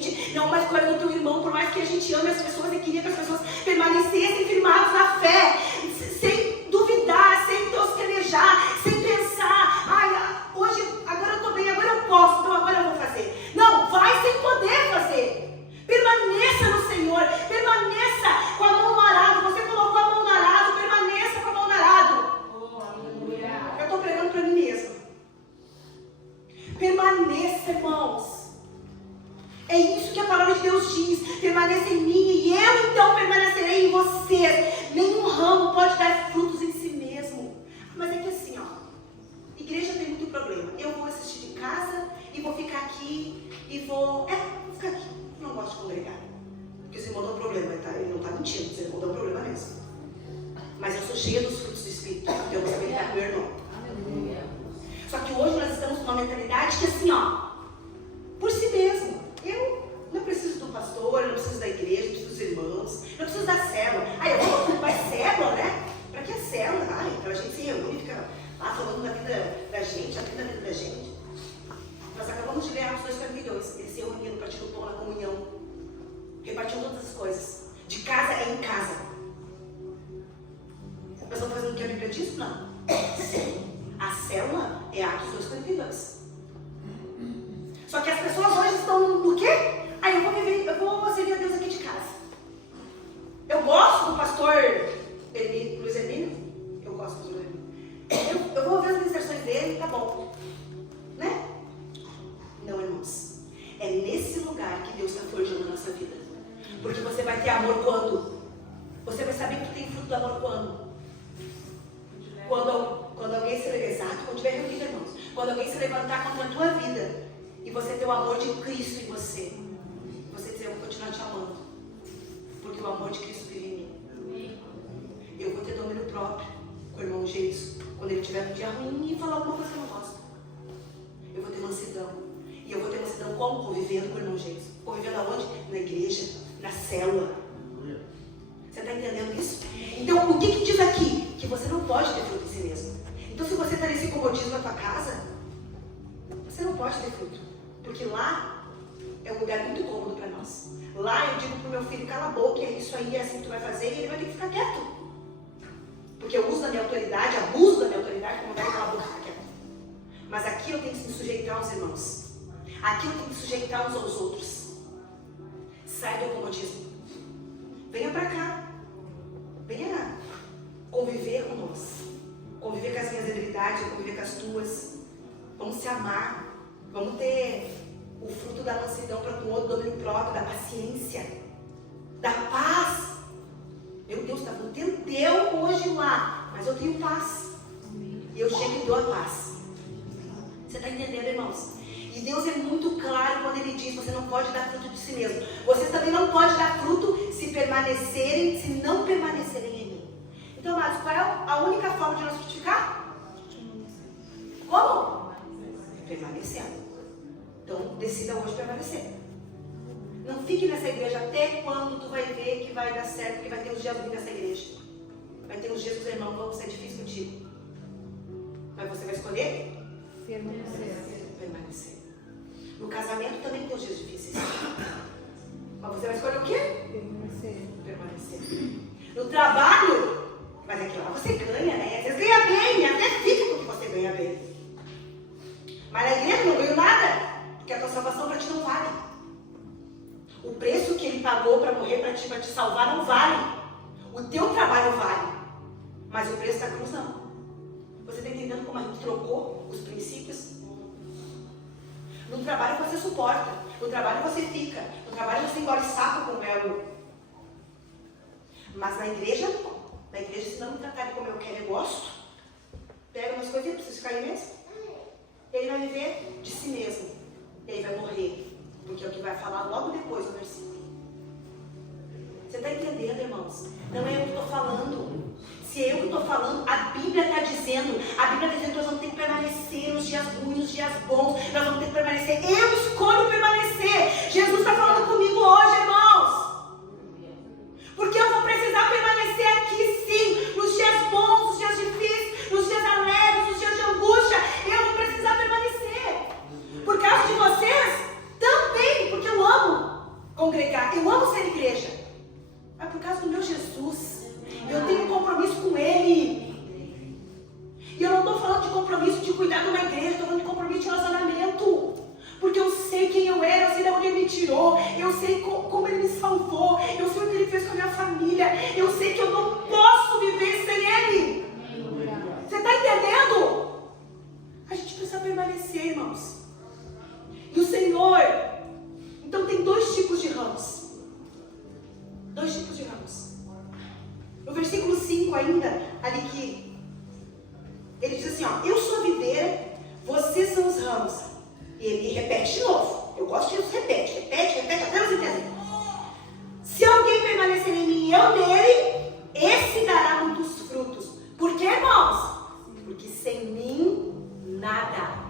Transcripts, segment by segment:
gente, não uma escolha do teu irmão, por mais que a gente ame as pessoas e queria que as pessoas permanecessem firmadas na fé, sem duvidar, sem tosquenejar, sem pensar, ai, hoje, agora eu tô bem, agora eu posso, então agora eu vou fazer. Não, vai sem poder fazer. Permaneça no Senhor, permaneça com a mão no arado. Você colocou a mão no arado, permaneça com a mão no arado. Eu estou pregando para mim mesma. Permaneça, irmãos. É isso que a palavra de Deus diz. Permaneça em mim e eu então permanecerei em vocês. Nenhum ramo pode dar frutos em si mesmo. Mas é que assim, ó, igreja tem muito problema. Eu vou assistir de casa e vou ficar aqui e vou ficar aqui. Não gosto de congregar. Porque esse irmão dá um problema, tá? Ele não está mentindo, esse irmão dá um problema mesmo. Mas eu sou cheia dos frutos do Espírito, então eu vou saber lidar com meu irmão. Só que hoje nós estamos numa mentalidade que assim, ó, por si mesmo. Eu não preciso do pastor, eu não preciso da igreja, eu preciso dos irmãos, eu não preciso da célula. Eu vou para a célula, né? Para que a célula? Então a gente se reúne e fica lá falando da vida da gente, a vida da gente. Nós acabamos de ler Atos 2:42. Eles se reuniam, partindo o pão na comunhão, repartiam todas as coisas, de casa em casa. A pessoa fazendo o que a Bíblia diz? Não. A célula é Atos 2:42. Só que as pessoas hoje estão no quê? Eu vou servir a Deus aqui de casa. Eu gosto do pastor Luiz Hermínio. Eu gosto do pastor Hermínio. Eu vou ver as ministrações dele, tá bom. Né? Não, irmãos. É nesse lugar que Deus está forjando a nossa vida. Porque você vai ter amor quando? Você vai saber que tu tem fruto do amor quando? Quando alguém se levantar, exato, quando tiver reunido, irmãos. Quando alguém se levantar contra a tua vida e você ter o amor de Cristo em você. Você dizer, eu vou continuar te amando. Porque o amor de Cristo vive em mim. Eu vou ter domínio próprio com o irmão Jesus. Quando ele tiver um dia ruim e falar alguma coisa que eu não gosto. Eu vou ter mansidão. E eu vou ter mansidão como? Convivendo com o irmão Jesus. Convivendo aonde? Na igreja, na célula. Você está entendendo isso? Então, o que diz aqui? Que você não pode ter fruto em si mesmo. Então, se você está nesse comodismo na tua casa, você não pode ter fruto. Porque lá é um lugar muito cômodo para nós. Lá eu digo para o meu filho, cala a boca, é isso aí, é assim que tu vai fazer, e ele vai ter que ficar quieto. Porque eu uso da minha autoridade, abuso da minha autoridade, como vai calar a boca e ficar quieto. Mas aqui eu tenho que me sujeitar aos irmãos. Aqui eu tenho que sujeitar uns aos outros. Sai do comodismo. Venha para cá. Venha conviver com nós. Conviver com as minhas debilidades, conviver com as tuas. Vamos se amar. Vamos ter o fruto da mansidão para com o outro, domínio próprio, da paciência, da paz. Meu Deus, está falando, teu hoje lá, mas eu tenho paz. E eu chego e dou a paz. Você está entendendo, irmãos? E Deus é muito claro quando Ele diz, você não pode dar fruto de si mesmo. Vocês também não podem dar fruto se não permanecerem em mim. Então, amados, qual é a única forma de nós frutificar? Como? Permanecendo. Então, decida hoje permanecer. Não fique nessa igreja até quando tu vai ver que vai dar certo, porque vai ter uns dias ruins nessa igreja. Vai ter uns dias que os irmãos vão ser difíceis contigo. Mas você vai escolher? Permanecer. No casamento também tem os dias difíceis. Mas você vai escolher o quê? Permanecer. No trabalho, mas aqui lá você ganha, né? Você ganha bem, até fica com o que você ganha bem. Mas na igreja não ganho nada, porque a tua salvação para ti não vale. O preço que Ele pagou para morrer para te salvar não vale. O teu trabalho vale, mas o preço da cruz não. Você está entendendo como a gente trocou os princípios? No trabalho você suporta, no trabalho você fica, no trabalho você engole saco com mel. Mas na igreja não. Na igreja, se não me tratarem como eu quero e gosto, pega umas coisinhas, preciso ficar aí mesmo. Ele vai viver de si mesmo. Ele vai morrer. Porque é o que vai falar logo depois do versículo. Você está entendendo, irmãos? Não é eu que estou falando. Se é eu que estou falando, a Bíblia está dizendo. A Bíblia está dizendo que nós vamos ter que permanecer nos dias ruins, nos dias bons. Nós vamos ter que permanecer. Eu escolho permanecer. Jesus está falando comigo hoje, irmãos. Porque eu vou precisar permanecer aqui, sim. Nos dias bons, nos dias difíceis, nos dias alegres, nos dias de angústia. Eu vou precisar permanecer. Por causa de vocês, também, porque eu amo. tirou, eu sei como Ele me salvou, eu sei o que Ele fez com a minha família, eu sei que eu não posso viver sem Ele. Você está entendendo? A gente precisa permanecer, irmãos. E o Senhor, então tem dois tipos de ramos. Dois tipos de ramos. No versículo 5 ainda, ali que ele diz assim, ó, eu sou a videira, vocês são os ramos. E ele repete de novo. Eu gosto disso, repete, até nós entendemos. Se alguém permanecer em mim e eu nele, esse dará muitos frutos. Por quê, irmãos? Porque sem mim, nada.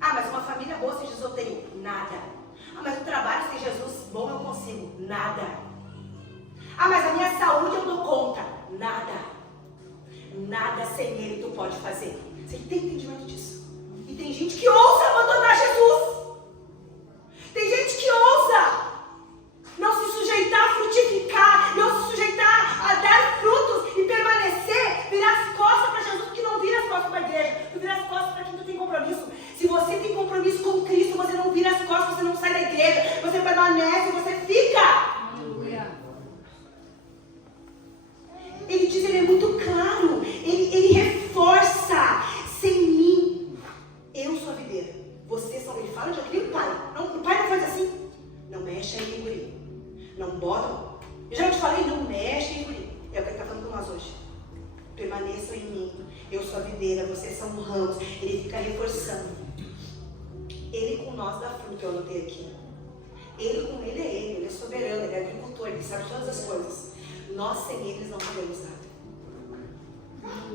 Ah, mas uma família boa sem Jesus eu tenho. Nada. Ah, mas um trabalho sem Jesus bom eu consigo. Nada. Ah, mas a minha saúde eu dou conta. Nada. Nada sem Ele tu pode fazer. Você tem entendimento disso? E tem gente que ousa abandonar Jesus. Tem gente que ousa não se sujeitar a frutificar, não se sujeitar a dar frutos e permanecer, virar as costas para Jesus, porque não vira as costas para a igreja, tu vira as costas para quem tu tem compromisso. Se você tem compromisso com Cristo, você não vira as costas, você não sai da igreja, você permanece, você fica. Ele diz, ele é muito claro, ele reforça, sem mim, eu sou a videira, vocês são, ele fala de aquele pai, não, o pai não faz assim, não mexe aí, guri, não bota, eu já te falei, não mexe aí, guri, é o que ele está falando com nós hoje, permaneçam em mim, eu sou a videira, vocês são ramos, ele fica reforçando, ele com nós dá fruto, eu anotei aqui, ele com ele é soberano, ele é agricultor, ele sabe todas as coisas. Nós sem eles não podemos nada.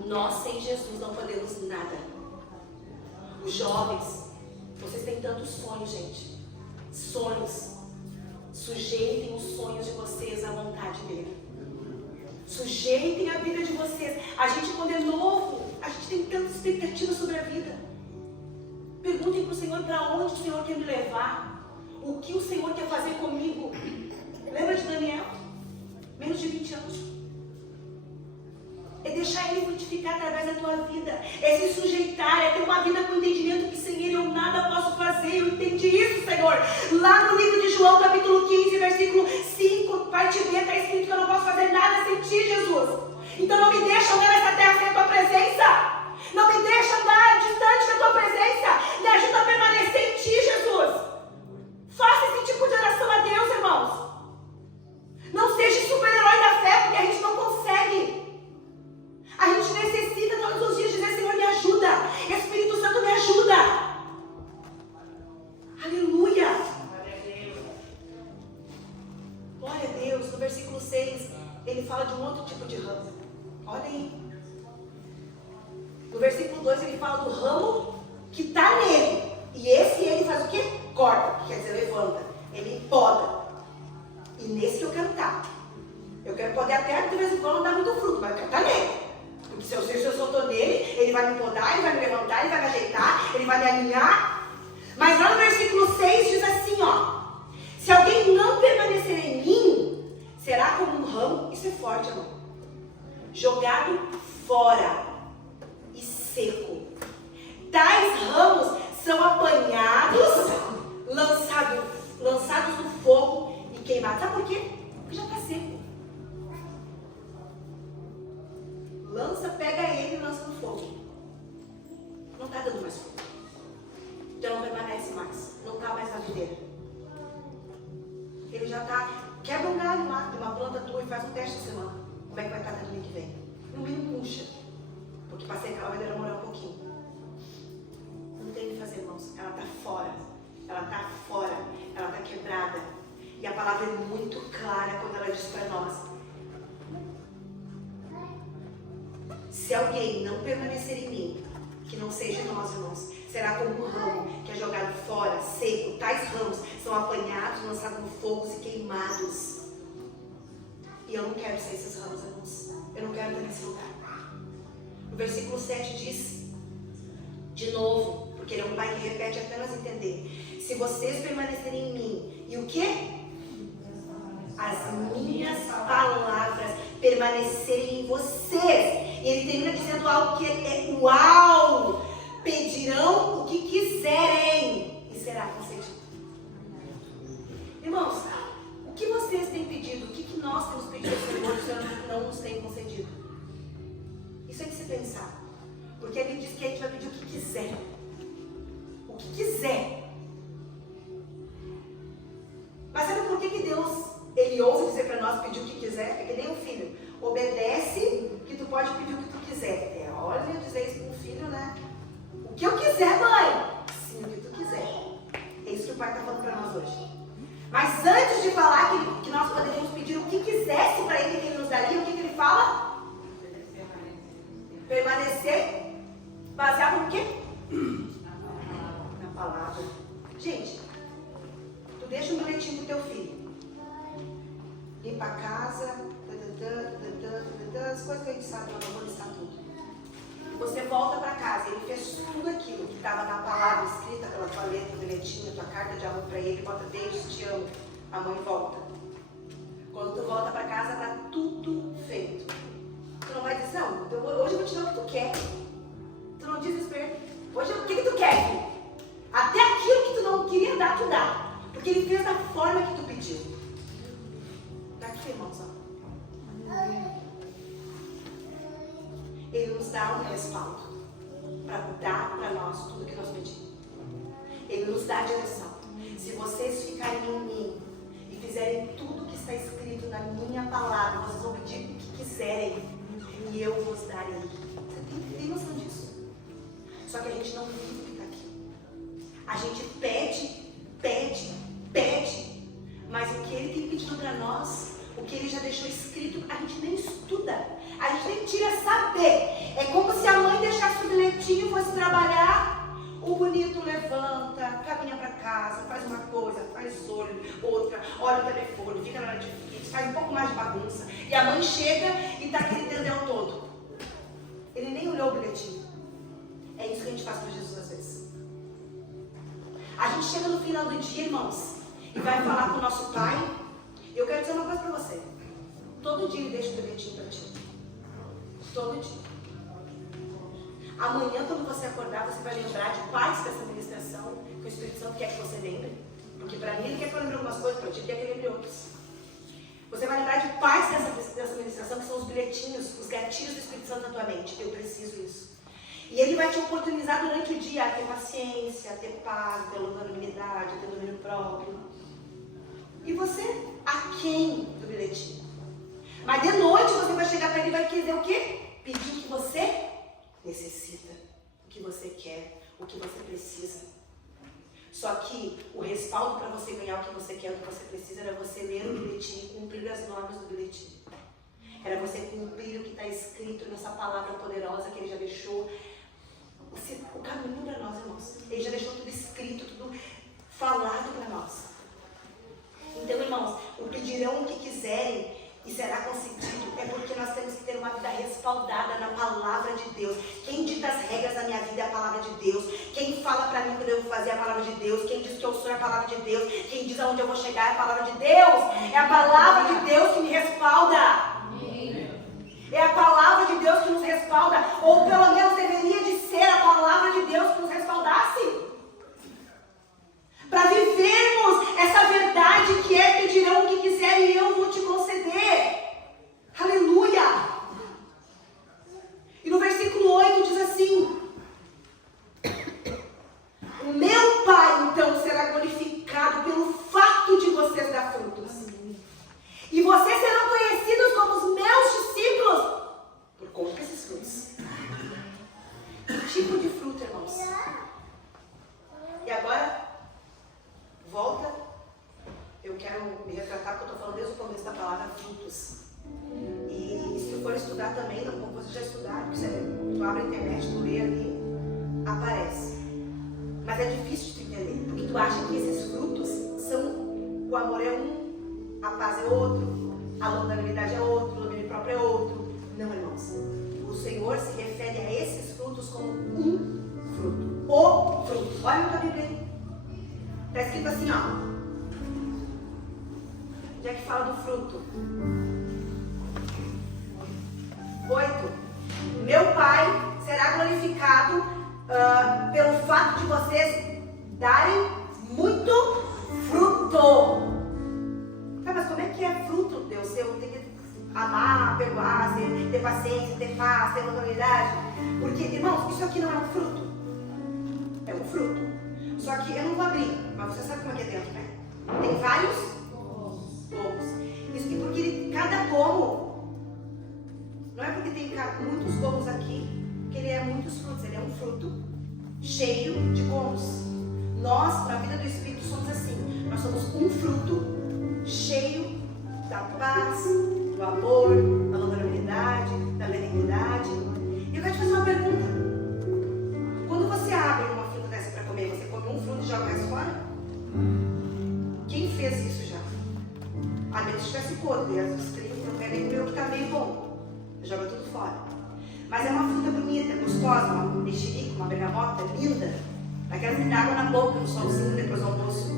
Nós sem Jesus não podemos nada. Os jovens, vocês têm tantos sonhos, gente. Sonhos. Sujeitem os sonhos de vocês à vontade dele. Sujeitem a vida de vocês. A gente, quando é novo, a gente tem tantas expectativas sobre a vida. Perguntem para o Senhor para onde o Senhor quer me levar. O que o Senhor quer fazer comigo. Lembra de Daniel? Menos de 20 anos. É deixar Ele frutificar através da tua vida. É se sujeitar, é ter uma vida com entendimento que sem Ele eu nada posso fazer. Eu entendi isso, Senhor. Lá no livro de João, capítulo 15, versículo 5, parte B, está escrito que eu não posso fazer nada sem Ti, Jesus. Então não me deixa andar nessa terra sem a Tua presença. Não me deixa andar distante da Tua presença. Me ajuda a permanecer em Ti, Jesus. Faça esse tipo de oração a Deus, irmãos. Não seja super-herói da fé, porque a gente não consegue. A gente necessita todos os dias dizer, Senhor, me ajuda. Espírito Santo, me ajuda. Aleluia. Glória a Deus. No versículo 6, ele fala de um outro tipo de ramo. Olha aí. No versículo 2, ele fala do ramo que está nele. E esse ele faz o quê? Corta, que quer dizer levanta. Ele poda. E nesse que eu quero estar. Eu quero poder até de vez em quando dar muito fruto, mas eu quero estar nele. Porque se eu estou nele, ele vai me podar, ele vai me levantar, ele vai me ajeitar, ele vai me alinhar. Mas lá no versículo 6 diz assim, ó. Se alguém não permanecer em mim, será como um ramo, isso é forte, irmão, jogado fora e seco. Tais ramos são apanhados, lançados no fogo, queimado. Sabe por quê? Porque já está seco. Pega ele e lança no fogo. Não está dando mais fogo. Então não permanece mais. Não está mais na videira. Ele já está. Quebra um galho lá de uma planta tua e faz um teste de semana. Como é que vai estar dentro do ano que vem? No mínimo puxa. Porque para secar ela vai demorar um pouquinho. Não tem o que fazer, irmãos. Ela está fora. Ela está fora. Ela está quebrada. E a palavra é muito clara quando ela diz para nós. Se alguém não permanecer em mim, que não seja nós, irmãos, será como um ramo que é jogado fora, seco. Tais ramos são apanhados, lançados no fogo e queimados. E eu não quero ser esses ramos, irmãos. Eu não quero estar nesse lugar. O versículo 7 diz, de novo, porque ele é um pai que repete até nós entender. Se vocês permanecerem em mim, e o quê? As minhas palavras permanecerem em vocês. E ele termina dizendo algo que é uau! Pedirão o que quiserem e Obedece, que tu pode pedir o que tu quiser. Olha, dizer isso para um filho, né? O que eu quiser, mãe. Sim, o que tu quiser. É isso que o pai está falando para nós hoje. Mas antes de falar que nós poderíamos pedir o que quisesse para ele, que ele nos daria, o que ele fala? Permanecer. Baseado no quê? Na palavra. Gente, tu deixa um bilhetinho pro teu filho. Limpa a casa, as coisas que a gente sabe, eu não vou listar tudo. Você volta para casa, ele fez tudo aquilo que estava na palavra escrita pela tua letra, bilhetinho, tua carta de amor para ele, bota beijo, te amo. A mãe volta. Quando tu volta para casa, tá tudo feito. Tu não vai dizer, não, hoje eu vou te dar o que tu quer. Tu não diz desespero. Hoje o que tu quer, filho? Até aquilo que tu não queria dar, tu dá. Porque ele fez da forma que tu pediu. Tá aqui, irmãos, ó. Ele nos dá um respaldo para dar para nós tudo que nós pedimos. Ele nos dá a direção. Se vocês ficarem em mim e fizerem tudo que está escrito na minha palavra, vocês vão pedir o que quiserem e eu vos darei. Você tem noção disso? Só que a gente não vive o que está aqui. A gente pede, mas o que ele tem pedido para nós, o que ele já deixou escrito, a gente nem estuda. A gente nem tira saber. É como se a mãe deixasse o bilhetinho, fosse trabalhar. O bonito levanta, caminha para casa, faz uma coisa, faz outra, olha o telefone, fica na Netflix, faz um pouco mais de bagunça. E a mãe chega e está aquele tendel todo. Ele nem olhou o bilhetinho. É isso que a gente faz para Jesus às vezes. A gente chega no final do dia, irmãos, e vai falar com o nosso pai. Eu quero dizer uma coisa para você. Todo dia ele deixa o bilhetinho para ti. Todo dia. Amanhã, quando você acordar, você vai lembrar de partes dessa ministração que o Espírito Santo quer que você lembre. Porque para mim ele quer que eu lembre algumas coisas, para ti ele quer que eu lembre outras. Você vai lembrar de partes dessa ministração que são os bilhetinhos, os gatilhos do Espírito Santo na tua mente. Eu preciso isso. E ele vai te oportunizar durante o dia a ter paciência, a ter paz, a ter longanimidade, a ter domínio próprio. E você, a quem do bilhetinho? Mas de noite você vai chegar para ele e vai querer o quê? Pedir o que você necessita, o que você quer, o que você precisa. Só que o respaldo para você ganhar o que você quer, o que você precisa, era você ler o bilhetinho e cumprir as normas do bilhetinho. Era você cumprir o que está escrito nessa palavra poderosa que ele já deixou. O caminho para nós, irmãos. Ele já deixou tudo escrito, tudo falado para nós. Então, irmãos, o pedirão o que quiserem e será concedido, é porque nós temos que ter uma vida respaldada na palavra de Deus. Quem dita as regras da minha vida é a palavra de Deus. Quem fala para mim que eu devo fazer é a palavra de Deus. Quem diz que eu sou é a palavra de Deus. Quem diz aonde eu vou chegar é a palavra de Deus. É a palavra de Deus que me respalda. É a palavra de Deus que nos respalda. Ou pelo menos deveria de ser a palavra de Deus que nos respaldasse. Para vivermos essa verdade que é: pedirão o que quiserem e eu vou te conceder. Aleluia! E no versículo 8 diz assim: o meu Pai então será glorificado pelo fato de vocês dar frutos. E vocês serão conhecidos como os meus discípulos por conta desses frutos. Que tipo de fruto, irmãos? E agora, volta. Eu quero me retratar porque eu estou falando desde o começo da palavra frutos. E se tu for estudar também, não como você já estudar, porque tu abre a internet, tu lê ali, aparece. Mas é difícil de tu entender, porque tu acha que esses frutos são: o amor é um, a paz é outro, a longanimidade é outro, o domínio próprio é outro. Não, irmãos. O Senhor se refere a esses frutos como um fruto. O fruto. Olha na tua Bíblia aí. Está escrito assim, ó. Onde é que fala do fruto? 8. Meu Pai será glorificado pelo fato de vocês darem muito fruto. Mas como é que é fruto, Deus? Eu tenho que amar, perdoar, ter paciência, ter paz, ter longanimidade. Porque, irmãos, isso aqui não é um fruto. É um fruto. Só que eu não vou abrir, mas você sabe como é que é dentro, né? Tem vários pomos. Isso porque cada pomo ele tem muitos gomos aqui, porque ele é muitos frutos, ele é um fruto cheio de gomos. Nós, na vida do Espírito, somos assim. Nós somos um fruto cheio da paz, do amor, da vulnerabilidade, da benignidade. E eu quero te fazer uma pergunta. Quando você abre uma fruta dessa para comer, você come um fruto e joga o resto fora? Quem fez isso já? A menos que estivesse podre, as estrelas não querem comer o que está meio bom. Joga tudo fora. Mas é uma fruta bonita, gostosa, uma mexerica, uma bergamota linda, daquelas que dá água na boca no solzinho depois do almoço.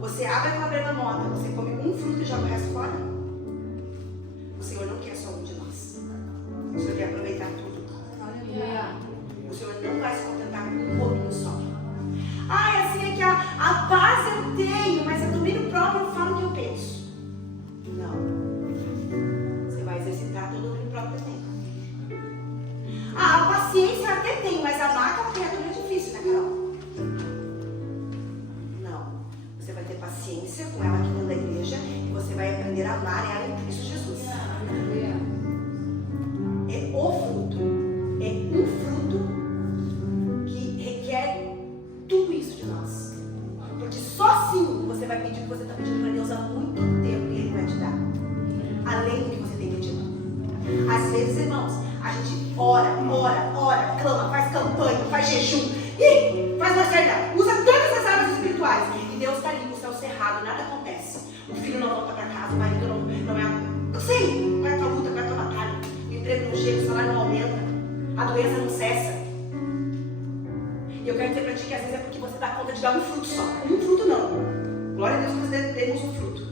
Você abre aquela bergamota, você come um fruto e joga o resto fora? O Senhor não quer só um de nós. O Senhor quer aproveitar tudo. O Senhor não vai se contentar com um pouquinho só. Ah, assim é que a paz eu tenho, mas a domínio próprio eu falo o que eu penso. Não. Você vai exercitar todo o domínio próprio que tem. Ah, a paciência até tem, mas amar com a criatura é difícil, né, Carol? Não. Você vai ter paciência com ela aqui dentro da igreja e você vai aprender a amar ela em Cristo Jesus. É o fruto. É um fruto que requer tudo isso de nós. Porque só assim você vai pedir o que você está pedindo para Deus há muito tempo e Ele vai te dar. Além do que você tem pedido. Às vezes, irmãos, a gente ora, clama, faz campanha, faz jejum, e faz uma série, usa todas as armas espirituais. E Deus está ali com o céu cerrado, nada acontece. O filho não volta para casa, o marido não é. Eu sei qual é a tua luta, qual é a tua batalha. O emprego não chega, o salário não aumenta, a doença não cessa. E eu quero dizer para ti que às vezes é porque você dá conta de dar um fruto só. Um fruto não. Glória a Deus que nós temos um fruto.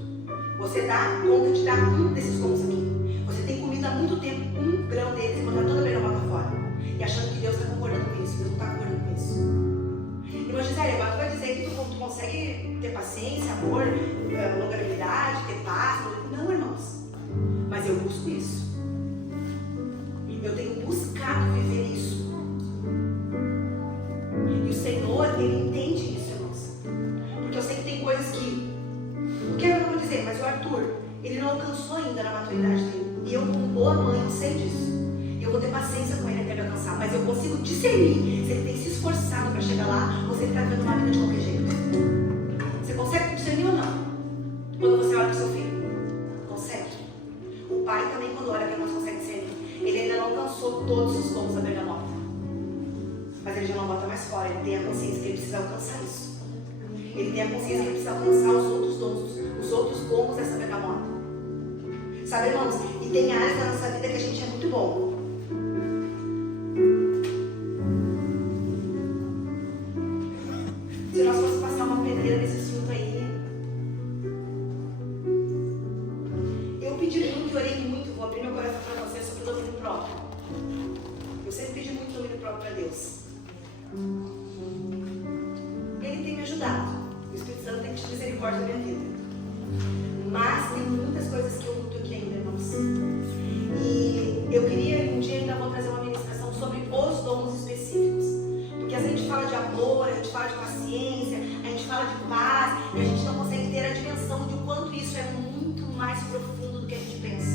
Você dá conta de dar um desses gomos aqui. Você tem comido há muito tempo um grão deles e botar toda a bergamota fora. E achando que Deus está concordando com isso. Deus não está concordando com isso. Irmã Gisele, agora tu vai dizer que tu consegue ter paciência, amor, longanimidade, ter paz. Não, irmãos. Mas eu busco isso. Eu tenho buscado viver isso. E o Senhor, Ele entende isso, irmãos. Porque eu sei que tem coisas que... O que eu vou dizer? Mas o Arthur, ele não alcançou ainda na maturidade dele. E eu, como boa mãe, eu sei disso. E eu vou ter paciência com ele até ele alcançar. Mas eu consigo discernir se ele tem se esforçado para chegar lá ou se ele está vivendo uma vida de qualquer jeito. Você consegue discernir ou não? Quando você olha para o seu filho? Consegue. O pai também, quando olha para nós, consegue discernir. Ele ainda não alcançou todos os dons da bergamota. Mas ele já não bota mais fora. Ele tem a consciência que ele precisa alcançar isso. Ele tem a consciência que ele precisa alcançar os outros dons, os outros gomos dessa bergamota. Sabe, irmãos? E tem áreas da nossa vida que a gente é muito bom. Se nós fosse passar uma pedreira nesse assunto aí, eu pedi muito e orei muito. Vou abrir meu coração para vocês sobre o domínio próprio. Eu sempre pedi muito domínio próprio para Deus. Ele tem me ajudado. O Espírito Santo tem tido misericórdia da minha vida. Mas tem muitas coisas que eu luto aqui ainda, irmãos. E eu queria, um dia ainda vou trazer uma ministração sobre os dons específicos. Porque a gente fala de amor, a gente fala de paciência, a gente fala de paz, e a gente não consegue ter a dimensão de o quanto isso é muito mais profundo do que a gente pensa.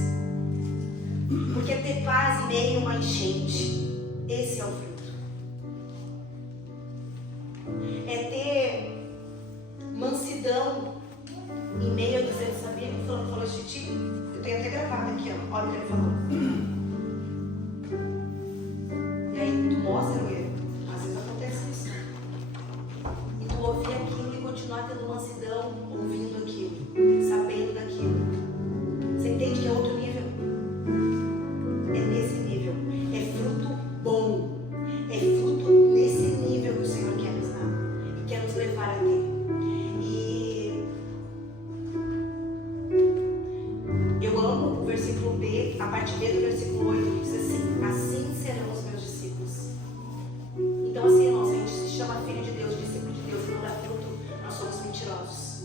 Porque ter paz em meio a uma enchente, esse é o fruto. É ter mansidão em meio a dizer, sabia que o fulano falou isso de ti? Eu tenho até gravado aqui, ó. Olha o que ele falou. E aí tu mostra o erro. Às vezes acontece isso. E tu ouvir aquilo e continuar tendo mansidão, ouvindo aquilo, sabendo daquilo. Você entende que é outro nível? É nesse nível. É fruto bom. É fruto nesse nível que o Senhor quer nos dar. E quer nos levar a ter. Eu amo o versículo B, a parte B do versículo 8, que diz assim: assim serão os meus discípulos. Então assim, irmãos, a gente se chama filho de Deus, discípulo de Deus, e não dá fruto, nós somos mentirosos.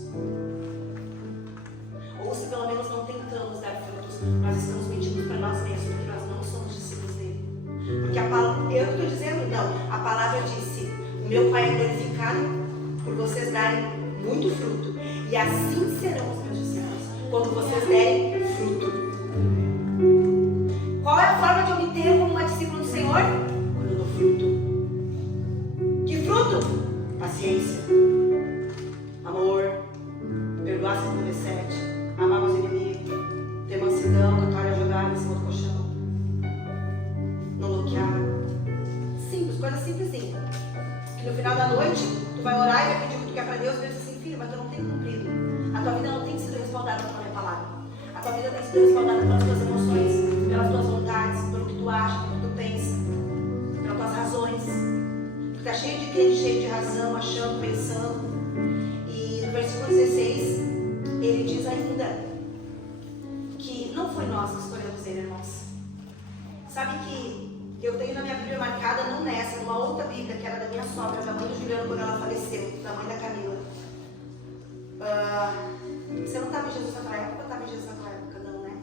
Ou se pelo menos não tentamos dar frutos, nós estamos mentindo para nós mesmos, porque nós não somos discípulos dele. Porque a palavra, eu estou dizendo, não, a palavra disse: o meu Pai é glorificado por vocês darem muito fruto, e assim serão os meus discípulos, quando vocês derem fruto. Qual é a forma de paciência, amor, perdoar sem vezes 7, amar os inimigos, ter mansidão, com a toalha jogada em cima do colchão, não bloquear. Simples, coisa simplesinha. Que no final da noite, tu vai orar e vai pedir o que tu quer para Deus, e Deus diz assim, filho, mas tu não tem cumprido. A tua vida não tem sido respaldada pela minha palavra. A tua vida tem sido respaldada pelas tuas emoções, pelas tuas vontades, pelo que tu acha, pelo que tu pensa, pelas tuas razões. Tu está cheio de crente, cheio de razão, achando, pensando. E no versículo 16, ele diz ainda que não foi nós que escolhemos ele, irmãos. Sabe que eu tenho na minha Bíblia marcada, não nessa, numa outra Bíblia, que era da minha sogra, da mãe do Juliano, quando ela faleceu, da mãe da Camila. Você não estava em Jesus naquela época, eu estava em Jesus naquela época, não, né?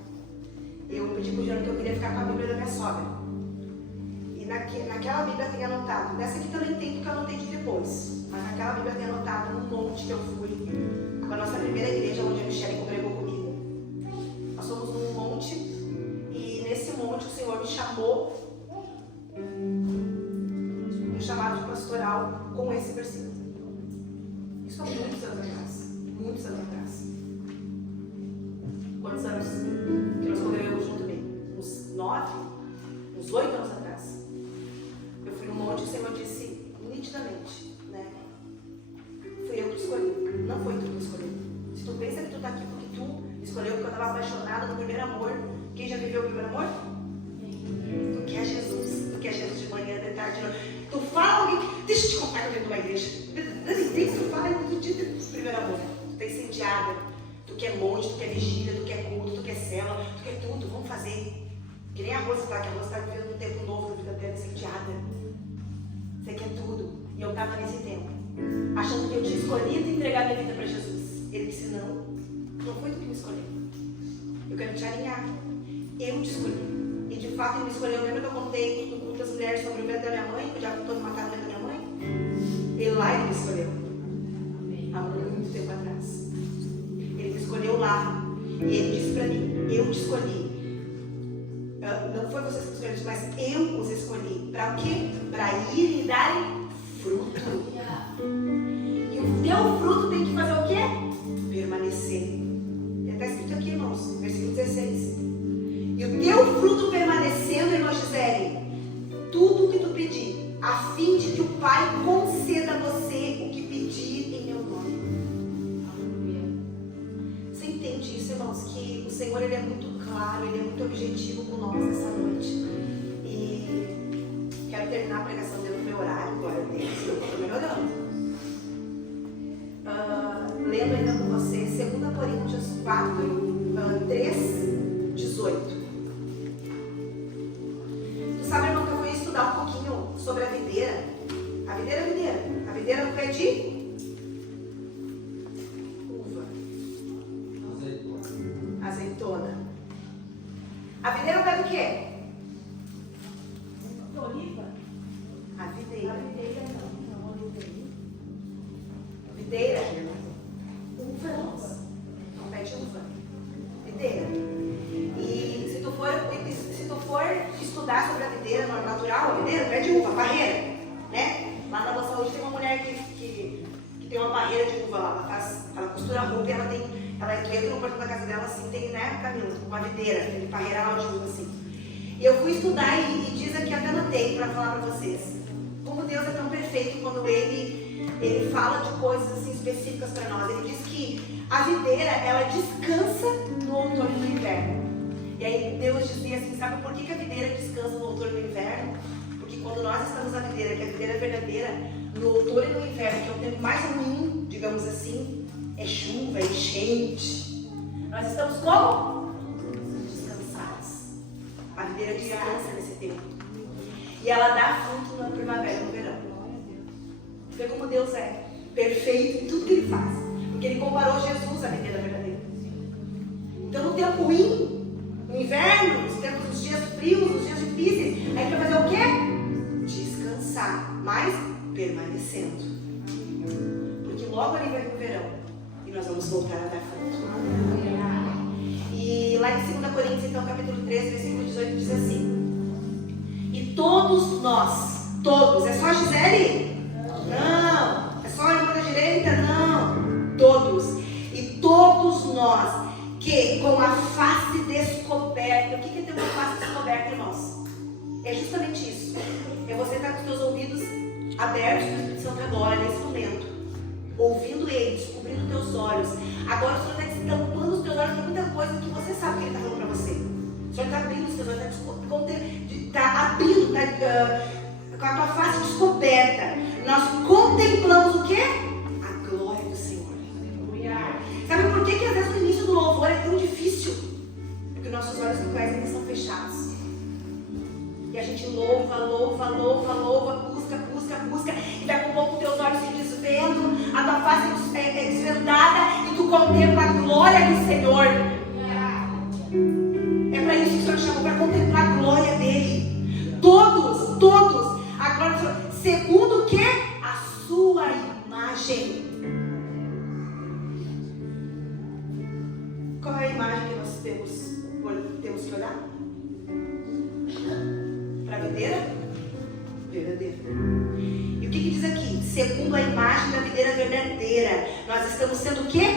Eu pedi para o Juliano que eu queria ficar com a Bíblia da minha sogra. E naquela Bíblia tem anotado, nessa aqui também tem, porque eu anotei de depois, mas naquela Bíblia tem anotado num monte que eu fui, com a nossa primeira igreja, onde a Michelle congregou comigo. Nós fomos num monte, e nesse monte o Senhor me chamou, no chamado pastoral, com esse versículo. Isso há muitos anos atrás. Muitos anos atrás. Quantos anos que nós congregamos junto bem? Uns 9, uns 8 anos atrás. Eu fui num monte e o Senhor disse nitidamente, né? Fui eu que te escolhi, não foi tu que me escolheu. Se tu pensa que tu está aqui porque tu escolheu, porque eu estava apaixonada no primeiro amor, quem já viveu o primeiro amor? Tu quer Jesus, tu quer Jesus de manhã, de tarde, de noite. Tu fala alguém, deixa eu te contar que eu venho de uma igreja. Tu fala no dia do primeiro amor. Tu tá incendiada, tu quer monte, tu quer vigília, tu quer culto, tu quer cela, tu quer tudo, vamos fazer. Que nem a Rosa tá, que a Rosa está vivendo um tempo novo na vida dela, incendiada. Você quer tudo. E eu estava nesse tempo, achando que eu tinha escolhido entregar minha vida para Jesus. Ele disse, não foi tu que me escolheu. Eu quero te alinhar. Eu te escolhi. E de fato ele me escolheu. Lembra que eu contei no culto das mulheres sobre o vento da minha mãe? Que eu já estou matando o vento da minha mãe? Ele lá ele me escolheu. Há muito tempo atrás. Ele me escolheu lá. E ele disse para mim, eu te escolhi. Não foi vocês que escolheram, mas eu os escolhi. Para o quê? Para irem e darem fruto. E o teu fruto tem que fazer o quê? Permanecer. Está escrito aqui, irmãos, versículo 16. E o teu fruto permanecendo, irmã Gisele, tudo o que tu pedir, a fim de que o Pai conceda a você o que pedir em meu nome. Você entende isso, irmãos? Que o Senhor ele é muito claro, ele é muito objetivo com nós nessa noite. E quero terminar a pregação dentro do meu horário, glória a Deus, eu estou melhorando. Lendo ainda com você 2 Coríntios 4, 3, 18. Tu sabe, irmão, que eu fui estudar um pouquinho sobre a videira. A videira é videira. A videira é um pé de uva. Azeitona. A videira é um pé do quê? Oliva. A videira. Videira. Uva, irmãos. É um pé de uva. Videira. E se tu for estudar sobre a videira natural, a videira é um pé de uva, a parreira, né? Lá na nossa saúde tem uma mulher que tem uma parreira de uva lá. Ela costura a roupa e ela entra no portão da casa dela assim, tem, né, Camila? Uma videira, tem parreiral de uva assim. E eu fui estudar e diz aqui, até anotei para falar para vocês. Como Deus é tão perfeito quando Ele fala de coisas assim específicas para nós. Ele diz que a videira, ela descansa no outono e no inverno. E aí Deus dizia assim, sabe por que a videira descansa no outono e no inverno? Porque quando nós estamos na videira, que a videira é verdadeira, no outono e no inverno, que é o tempo mais ruim, digamos assim, é chuva, é enchente. Nós estamos como? Descansados. A videira descansa nesse tempo. E ela dá fruto na primavera e no verão. Vê como Deus é perfeito em tudo que Ele faz. Porque Ele comparou Jesus à videira verdadeira. Então no tempo ruim, no inverno, nos dias frios, nos dias difíceis, a gente vai fazer o quê? Descansar, mas permanecendo. Porque logo ali vai pro verão e nós vamos voltar a dar fruto. E lá em 2 Coríntios, então, capítulo 13, versículo 18, diz assim: e todos nós, todos, é só a Gisele? Não, é só a que com a face descoberta. O que é ter uma face descoberta, irmãos? É justamente isso. É você estar com os teus ouvidos abertos para o Espírito Santo agora, nesse momento, ouvindo Ele, descobrindo os teus olhos. Agora o Senhor está destampando os teus olhos para muita coisa que você sabe que Ele está falando para você. O Senhor está abrindo os teus olhos, está abrindo, com a tua face descoberta. Nós contemplamos o quê? A glória do Senhor. Sabe por que às vezes o início do louvor é tão difícil? Porque nossos olhos espirituais ainda estão fechados. E a gente louva, busca. E daqui a pouco teus olhos se desvendam, a tua face é desvendada e tu contempla a glória do Senhor. É para isso que o Senhor te chamou, para contemplar a glória dele. Todos. A glória do Senhor. Segundo o que? A sua imagem. Qual é a imagem que nós temos que olhar? Para a videira? Verdadeira. E o que diz aqui? Segundo a imagem da videira verdadeira, nós estamos sendo o quê?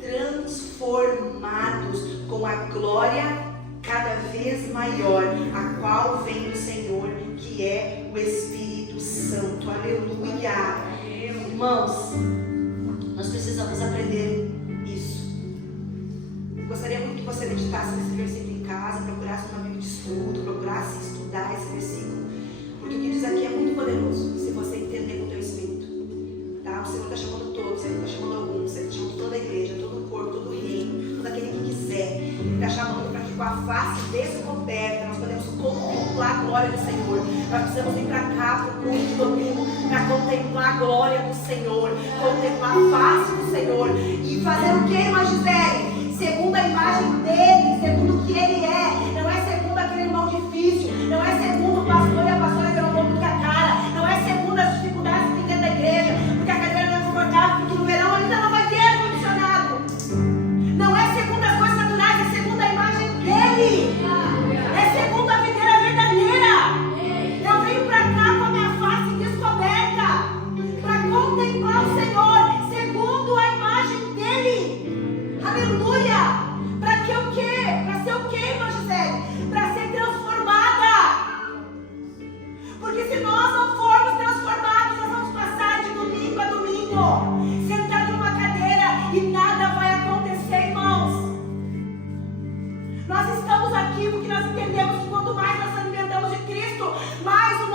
Transformados com a glória cada vez maior, a qual vem do Senhor, que é o Espírito Santo. Aleluia. Irmãos, nós precisamos aprender isso. Gostaria muito que você meditasse nesse versículo em casa, procurasse uma Bíblia de estudo, procurasse estudar esse versículo, porque o que diz aqui é muito poderoso, se você entender com o teu espírito. Tá? O Senhor está chamando todos, o Senhor está chamando alguns, Ele está chamando toda a igreja, todo o corpo, todo o reino, todo aquele que quiser. Ele está chamando para que com a face descoberta nós podemos contemplar a glória do Senhor. Nós precisamos vir para cá para o culto domingo, para contemplar a glória do Senhor, contemplar a face do Senhor e fazer o que, irmã Gisele? Segundo a imagem dele, segundo o que ele é. Não é segundo aquele irmão difícil. Não é segundo o pastor e a pastora que eu não vou muito com a cara. Não é segundo as dificuldades que tem dentro da igreja, porque a cadeira não é confortável, porque no verão ainda não vai ter ar-condicionado. Não é segundo as coisas naturais, é segundo a imagem dele. É segundo a videira verdadeira. Eu venho para cá com a minha face descoberta, para contemplar o Senhor, segundo a imagem dele. Aleluia! Para que o quê? Para ser o quê, irmã Gisele? Para ser transformada. Porque se nós não formos transformados, nós vamos passar de domingo a domingo, sentado numa cadeira e nada vai acontecer, irmãos. Nós estamos aqui porque nós entendemos que quanto mais nós alimentamos de Cristo, mais o